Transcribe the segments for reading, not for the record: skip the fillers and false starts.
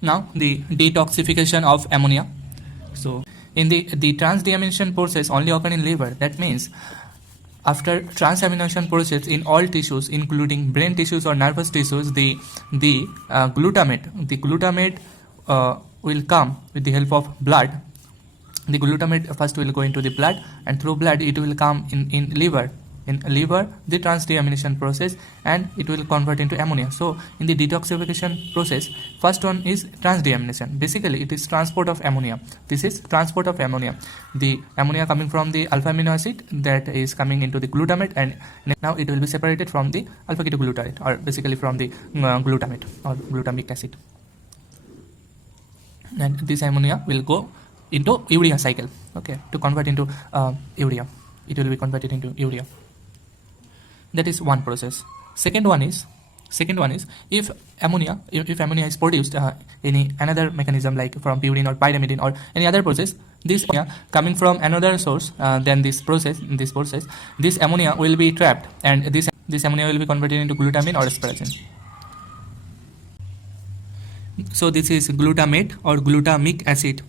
Now the detoxification of ammonia. So in the transdeamination process only occur in liver. That means after transamination process in all tissues, including brain tissues or nervous tissues, the glutamate will come with the help of blood. The glutamate first will go into the blood, and through blood it will come in liver. In liver, the transdeamination process, and it will convert into ammonia. So in the detoxification process, first one is transdeamination. Basically it is transport of ammonia. This is transport of ammonia. The ammonia coming from the alpha amino acid that is coming into the glutamate, and now it will be separated from the alpha ketoglutarate, or basically from the glutamate or glutamic acid, and this ammonia will go into urea cycle, okay, to convert into urea. It will be converted into urea. That is one process. Second one is if ammonia is produced in another mechanism, like from purine or pyrimidine or any other process, this ammonia coming from another source than this ammonia will be trapped, and this ammonia will be converted into glutamine or asparagine. So this is glutamate or glutamic acid.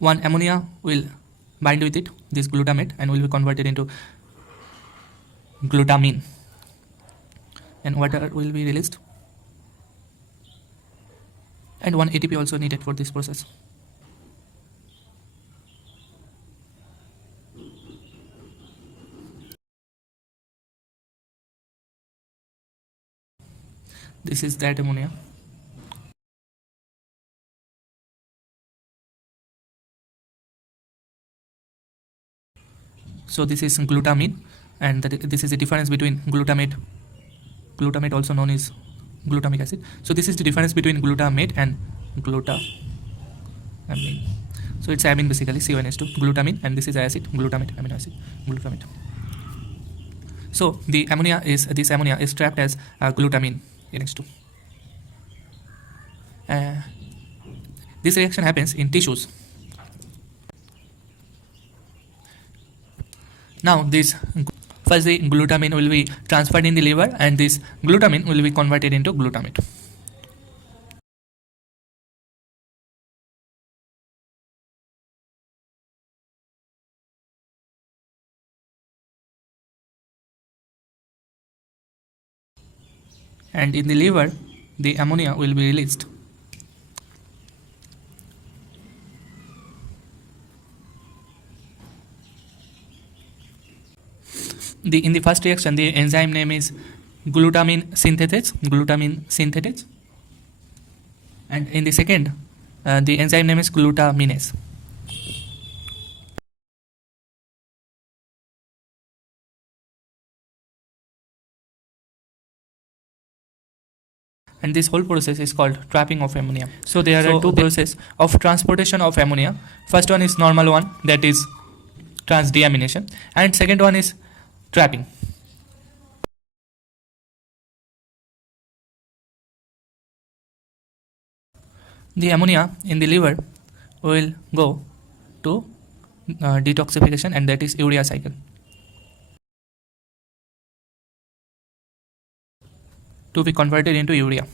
One ammonia will bind with it, this glutamate, and will be converted into glutamine, and water will be released, and one ATP also needed for this process. This is that ammonia. So this is glutamine, and this is the difference between glutamate also known as glutamic acid. So this is the difference between glutamate and glutamine. So it's amine, basically CONH2, glutamine, and this is acid, glutamate, amino acid, glutamate. So this ammonia is trapped as glutamine NH2. This reaction happens in tissues. Now this first the glutamine will be transferred in the liver, and this glutamine will be converted into glutamate. And in the liver, the ammonia will be released. In the first reaction, the enzyme name is glutamine synthetase, and in the second, the enzyme name is glutaminase. And this whole process is called trapping of ammonia. So there are two processes of transportation of ammonia. First one is normal one, that is transdeamination, and second one is trapping. The ammonia in the liver will go to detoxification, and that is urea cycle, to be converted into urea.